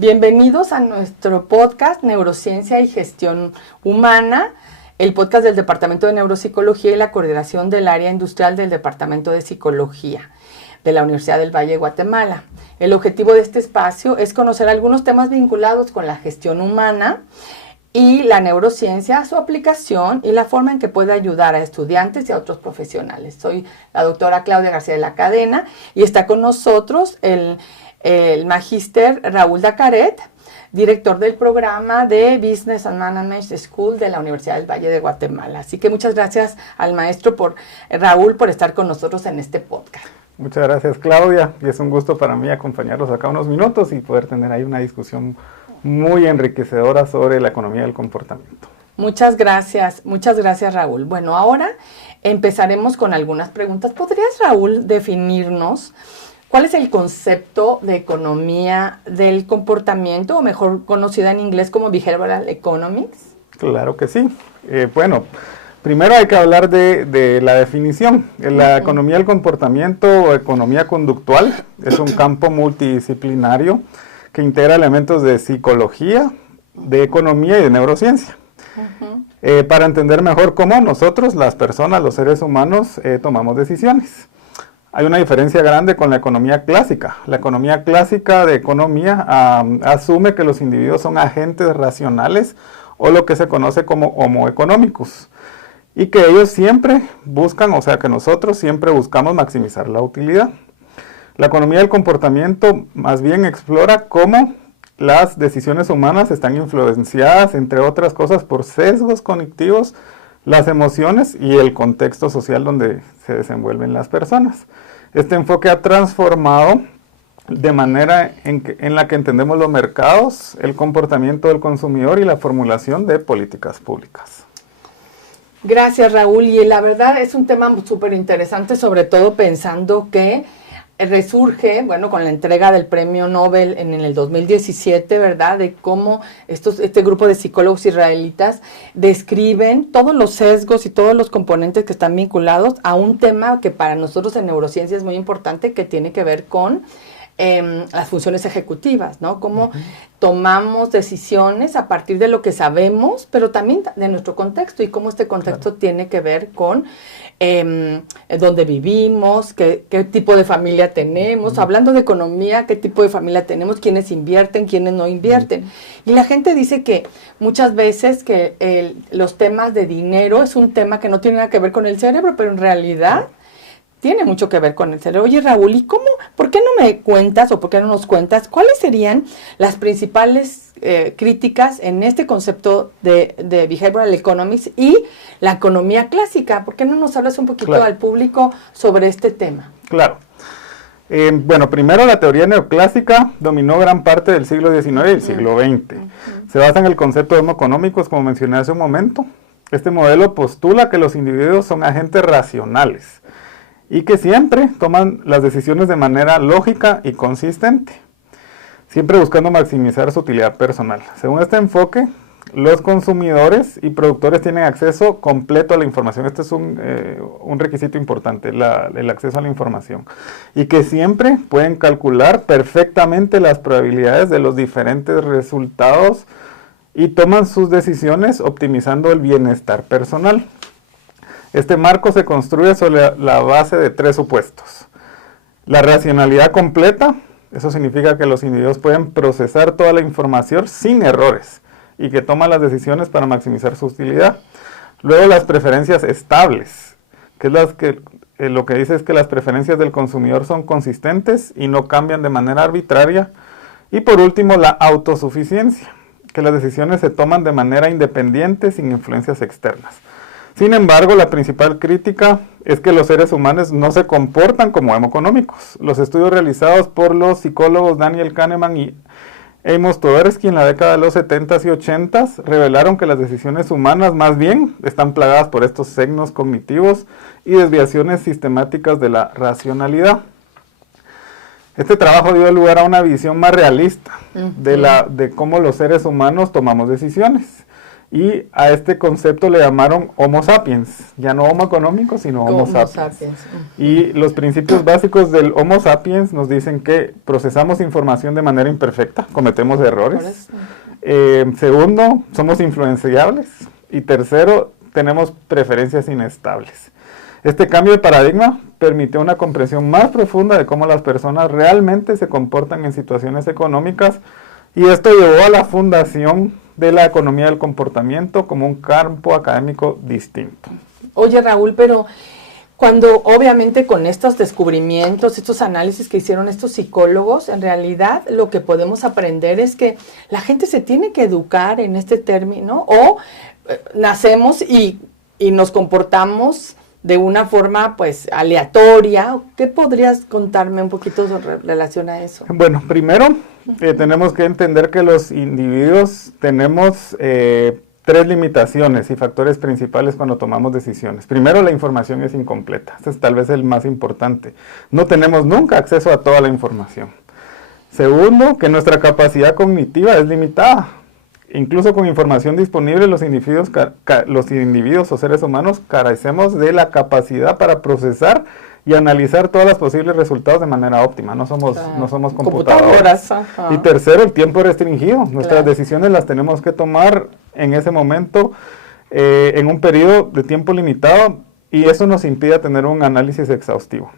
Bienvenidos a nuestro podcast Neurociencia y Gestión Humana, el podcast del Departamento de Neuropsicología y la coordinación del área industrial del Departamento de Psicología de la Universidad del Valle de Guatemala. El objetivo de este espacio es conocer algunos temas vinculados con la gestión humana y la neurociencia, su aplicación y la forma en que puede ayudar a estudiantes y a otros profesionales. Soy la doctora Claudia García de la Cadena y está con nosotros el magíster Raúl Dacaret, director del programa de Business and Management School de la Universidad del Valle de Guatemala. Así que muchas gracias al maestro Raúl por estar con nosotros en este podcast. Muchas gracias, Claudia, y es un gusto para mí acompañarlos acá unos minutos y poder tener ahí una discusión muy enriquecedora sobre la economía del comportamiento. Muchas gracias, Raúl. Bueno, ahora empezaremos con algunas preguntas. ¿Podrías, Raúl, definirnos cuál es el concepto de economía del comportamiento, o mejor conocida en inglés como Behavioral Economics? Claro que sí. Bueno, primero hay que hablar de la definición. La economía del comportamiento o economía conductual es un campo multidisciplinario que integra elementos de psicología, de economía y de neurociencia. Para entender mejor cómo nosotros, las personas, los seres humanos, tomamos decisiones. Hay una diferencia grande con la economía clásica. La economía clásica de economía asume que los individuos son agentes racionales o lo que se conoce como homo economicus, y que ellos siempre buscan, o sea que nosotros siempre buscamos maximizar la utilidad. La economía del comportamiento más bien explora cómo las decisiones humanas están influenciadas, entre otras cosas, por sesgos cognitivos, las emociones y el contexto social donde se desenvuelven las personas. Este enfoque ha transformado de manera en la que entendemos los mercados, el comportamiento del consumidor y la formulación de políticas públicas. Gracias, Raúl. Y la verdad es un tema súper interesante, sobre todo pensando que resurge, bueno, con la entrega del premio Nobel en el 2017, ¿verdad?, de cómo este grupo de psicólogos israelitas describen todos los sesgos y todos los componentes que están vinculados a un tema que para nosotros en neurociencia es muy importante, que tiene que ver con las funciones ejecutivas, ¿no? Cómo tomamos decisiones a partir de lo que sabemos, pero también de nuestro contexto, y cómo este contexto tiene que ver con dónde vivimos, qué tipo de familia tenemos, hablando de economía, qué tipo de familia tenemos, quiénes invierten, quiénes no invierten. Y la gente dice que muchas veces que los temas de dinero es un tema que no tiene nada que ver con el cerebro, pero en realidad tiene mucho que ver con el cerebro. Oye, Raúl, ¿y por qué no me cuentas o por qué no nos cuentas cuáles serían las principales críticas en este concepto de Behavioral Economics y la economía clásica? ¿Por qué no nos hablas un poquito al público sobre este tema? Claro. Bueno, primero la teoría neoclásica dominó gran parte del siglo XIX y el siglo XX. Se basa en el concepto de homo economicus, como mencioné hace un momento. Este modelo postula que los individuos son agentes racionales y que siempre toman las decisiones de manera lógica y consistente, siempre buscando maximizar su utilidad personal. Según este enfoque, los consumidores y productores tienen acceso completo a la información. Este es un requisito importante, el acceso a la información. Y que siempre pueden calcular perfectamente las probabilidades de los diferentes resultados y toman sus decisiones optimizando el bienestar personal. Este marco se construye sobre la base de tres supuestos. La racionalidad completa, eso significa que los individuos pueden procesar toda la información sin errores y que toman las decisiones para maximizar su utilidad. Luego las preferencias estables, que es lo que dice es que las preferencias del consumidor son consistentes y no cambian de manera arbitraria. Y por último, la autosuficiencia, que las decisiones se toman de manera independiente sin influencias externas. Sin embargo, la principal crítica es que los seres humanos no se comportan como homo economicus. Los estudios realizados por los psicólogos Daniel Kahneman y Amos Tversky en la década de los 70s y 80s revelaron que las decisiones humanas más bien están plagadas por estos sesgos cognitivos y desviaciones sistemáticas de la racionalidad. Este trabajo dio lugar a una visión más realista de cómo los seres humanos tomamos decisiones. y a este concepto le llamaron Homo sapiens, ya no Homo económico, sino Homo sapiens. Y los principios básicos del Homo sapiens nos dicen que procesamos información de manera imperfecta, cometemos errores. Segundo, somos influenciables. Y tercero, tenemos preferencias inestables. Este cambio de paradigma permitió una comprensión más profunda de cómo las personas realmente se comportan en situaciones económicas, y esto llevó a la fundación de la economía del comportamiento como un campo académico distinto. Oye, Raúl, pero cuando obviamente con estos descubrimientos, estos análisis que hicieron estos psicólogos, en realidad lo que podemos aprender es que la gente se tiene que educar en este término, o nacemos y nos comportamos de una forma pues aleatoria. ¿Qué podrías contarme un poquito en relación a eso? Bueno, primero tenemos que entender que los individuos tenemos tres limitaciones y factores principales cuando tomamos decisiones. Primero, la información es incompleta. Este es tal vez el más importante. No tenemos nunca acceso a toda la información. Segundo, que nuestra capacidad cognitiva es limitada. Incluso con información disponible, los individuos o seres humanos carecemos de la capacidad para procesar y analizar todos los posibles resultados de manera óptima. No somos computadoras. Y tercero, el tiempo es restringido. Nuestras decisiones las tenemos que tomar en ese momento, en un periodo de tiempo limitado, y eso nos impide tener un análisis exhaustivo.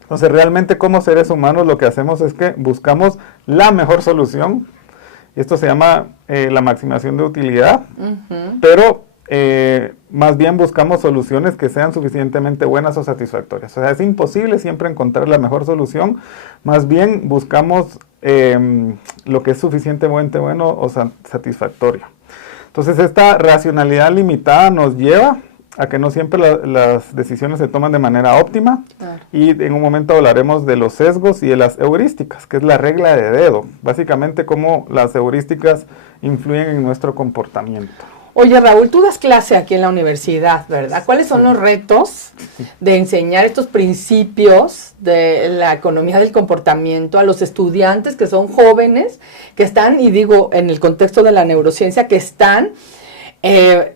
Entonces, realmente como seres humanos lo que hacemos es que buscamos la mejor solución. Esto se llama la maximización de utilidad, pero más bien buscamos soluciones que sean suficientemente buenas o satisfactorias. O sea, es imposible siempre encontrar la mejor solución, más bien buscamos lo que es suficientemente bueno o satisfactorio. Entonces, esta racionalidad limitada nos lleva a que no siempre las decisiones se toman de manera óptima. Claro. Y en un momento hablaremos de los sesgos y de las heurísticas, que es la regla de dedo. Básicamente, cómo las heurísticas influyen en nuestro comportamiento. Oye, Raúl, tú das clase aquí en la universidad, ¿verdad? ¿Cuáles son los retos de enseñar estos principios de la economía del comportamiento a los estudiantes que son jóvenes, que están, y digo, en el contexto de la neurociencia, que están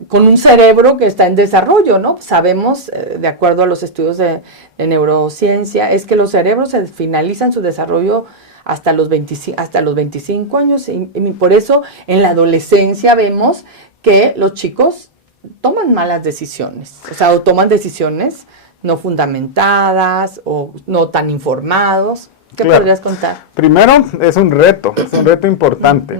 con un cerebro que está en desarrollo, ¿no? Sabemos, de acuerdo a los estudios de neurociencia, es que los cerebros se finalizan su desarrollo hasta los 25 años, y por eso en la adolescencia vemos que los chicos toman malas decisiones, o sea, o toman decisiones no fundamentadas o no tan informados. ¿Qué podrías contar? Primero, es un reto importante.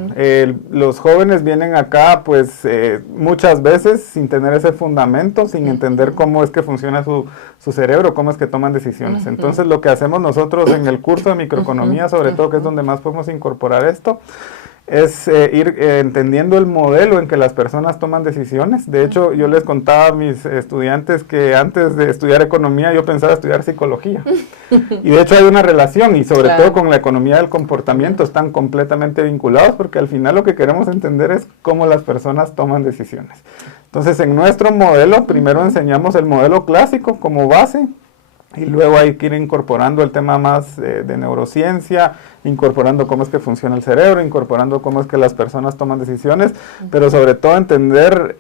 Los jóvenes vienen acá, pues, muchas veces sin tener ese fundamento, sin entender cómo es que funciona su cerebro, cómo es que toman decisiones. Entonces, lo que hacemos nosotros en el curso de microeconomía, sobre todo, que es donde más podemos incorporar esto, es ir entendiendo el modelo en que las personas toman decisiones. De hecho, yo les contaba a mis estudiantes que antes de estudiar economía yo pensaba estudiar psicología. Y de hecho hay una relación, y sobre todo con la economía del comportamiento están completamente vinculados, porque al final lo que queremos entender es cómo las personas toman decisiones. Entonces, en nuestro modelo, primero enseñamos el modelo clásico como base, y luego hay que ir incorporando el tema más de neurociencia, incorporando cómo es que funciona el cerebro, incorporando cómo es que las personas toman decisiones, pero sobre todo entender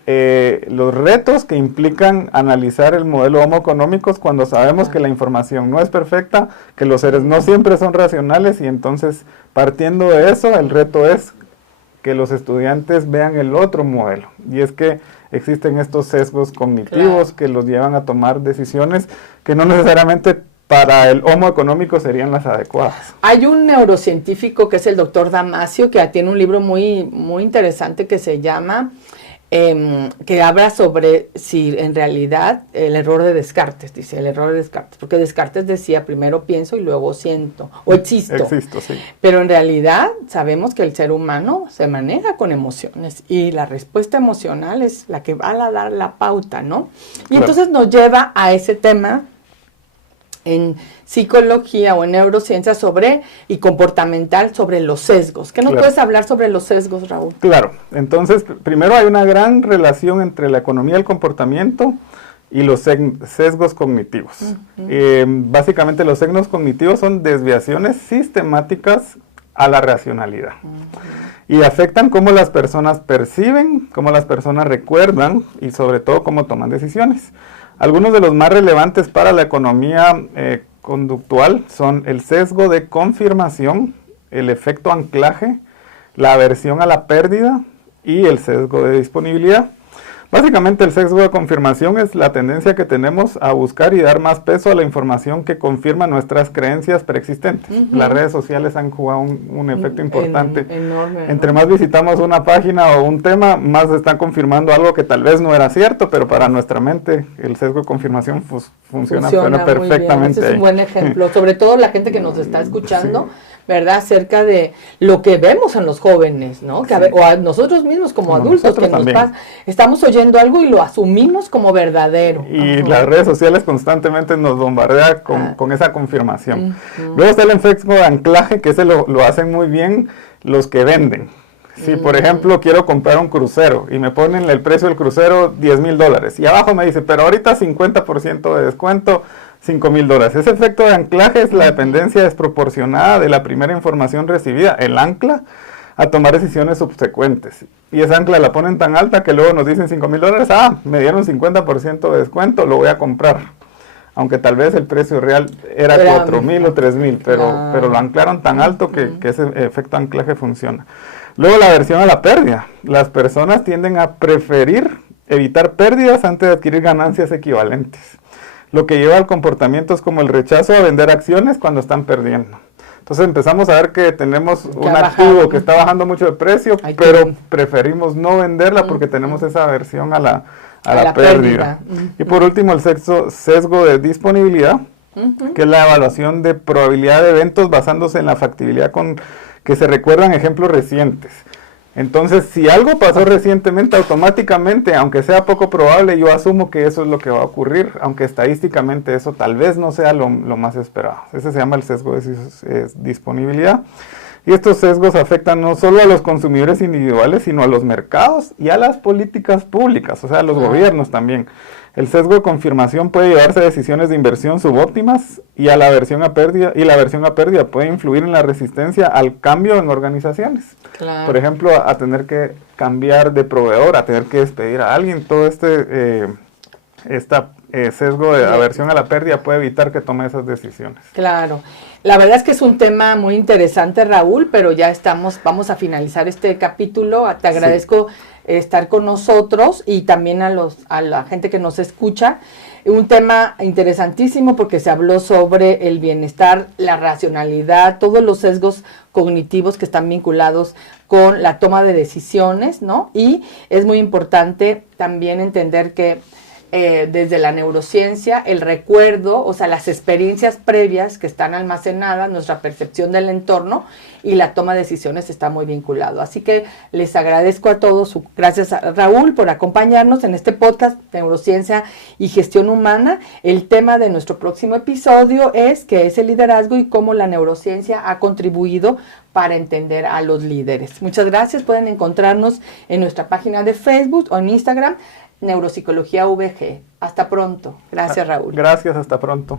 los retos que implican analizar el modelo Homo económicos cuando sabemos que la información no es perfecta, que los seres no siempre son racionales, y entonces, partiendo de eso, el reto es que los estudiantes vean el otro modelo, y es que existen estos sesgos cognitivos que los llevan a tomar decisiones que no necesariamente para el Homo económico serían las adecuadas. Hay un neurocientífico que es el doctor Damasio, que tiene un libro muy, muy interesante que se llama, que habla sobre si en realidad el error de Descartes, dice el error de Descartes, porque Descartes decía primero pienso y luego siento, o existo. Existo, sí. Pero en realidad sabemos que el ser humano se maneja con emociones, y la respuesta emocional es la que va a dar la pauta, ¿no? Y entonces nos lleva a ese tema en psicología o en neurociencia y comportamental sobre los sesgos. ¿Qué nos puedes hablar sobre los sesgos, Raúl? Claro, entonces primero hay una gran relación entre la economía del comportamiento y los sesgos cognitivos. Básicamente los sesgos cognitivos son desviaciones sistemáticas a la racionalidad. Y afectan cómo las personas perciben, cómo las personas recuerdan y sobre todo cómo toman decisiones. Algunos de los más relevantes para la economía conductual son el sesgo de confirmación, el efecto anclaje, la aversión a la pérdida y el sesgo de disponibilidad. Básicamente el sesgo de confirmación es la tendencia que tenemos a buscar y dar más peso a la información que confirma nuestras creencias preexistentes. Las redes sociales han jugado un efecto importante. Enorme. Entre más visitamos una página o un tema, más están confirmando algo que tal vez no era cierto, pero para nuestra mente el sesgo de confirmación funciona perfectamente. Ese es un buen ejemplo, sobre todo la gente que nos está escuchando. Sí. ¿Verdad? Acerca de lo que vemos en los jóvenes, ¿no? Que o a nosotros mismos como adultos, que nos pasa, estamos oyendo algo y lo asumimos como verdadero. Y las redes sociales constantemente nos bombardean con esa confirmación. Luego está el efecto de anclaje, que ese lo hacen muy bien los que venden. Si, por ejemplo, quiero comprar un crucero y me ponen el precio del crucero $10,000 y abajo me dice, pero ahorita 50% de descuento, $5,000. Ese efecto de anclaje es la dependencia desproporcionada de la primera información recibida, el ancla, a tomar decisiones subsecuentes. Y esa ancla la ponen tan alta que luego nos dicen $5,000, me dieron 50% de descuento, lo voy a comprar. Aunque tal vez el precio real era 4,000 o 3,000, pero lo anclaron tan alto que ese efecto anclaje funciona. Luego la aversión a la pérdida. Las personas tienden a preferir evitar pérdidas antes de adquirir ganancias equivalentes. Lo que lleva al comportamientos como el rechazo a vender acciones cuando están perdiendo. Entonces empezamos a ver que tenemos un activo que está bajando mucho de precio, pero preferimos no venderla porque tenemos esa aversión a la pérdida. Y por último el sesgo de disponibilidad, que es la evaluación de probabilidad de eventos basándose en la factibilidad con que se recuerdan ejemplos recientes. Entonces, si algo pasó recientemente, automáticamente, aunque sea poco probable, yo asumo que eso es lo que va a ocurrir, aunque estadísticamente eso tal vez no sea lo más esperado. Ese se llama el sesgo de disponibilidad. Y estos sesgos afectan no solo a los consumidores individuales, sino a los mercados y a las políticas públicas, o sea, a los gobiernos también. El sesgo de confirmación puede llevarse a decisiones de inversión subóptimas y la aversión a pérdida puede influir en la resistencia al cambio en organizaciones. Claro. Por ejemplo, a tener que cambiar de proveedor, a tener que despedir a alguien. Todo sesgo de aversión a la pérdida puede evitar que tome esas decisiones. Claro. La verdad es que es un tema muy interesante, Raúl, pero ya vamos a finalizar este capítulo. Te agradezco estar con nosotros y también a la gente que nos escucha. Un tema interesantísimo porque se habló sobre el bienestar, la racionalidad, todos los sesgos cognitivos que están vinculados con la toma de decisiones, ¿no? Y es muy importante también entender que desde la neurociencia, el recuerdo, o sea, las experiencias previas que están almacenadas, nuestra percepción del entorno y la toma de decisiones está muy vinculado. Así que les agradezco a todos, gracias a Raúl por acompañarnos en este podcast Neurociencia y Gestión Humana. El tema de nuestro próximo episodio es qué es el liderazgo y cómo la neurociencia ha contribuido para entender a los líderes. Muchas gracias, pueden encontrarnos en nuestra página de Facebook o en Instagram, Neuropsicología VG. Hasta pronto. Gracias, Raúl. Gracias, hasta pronto.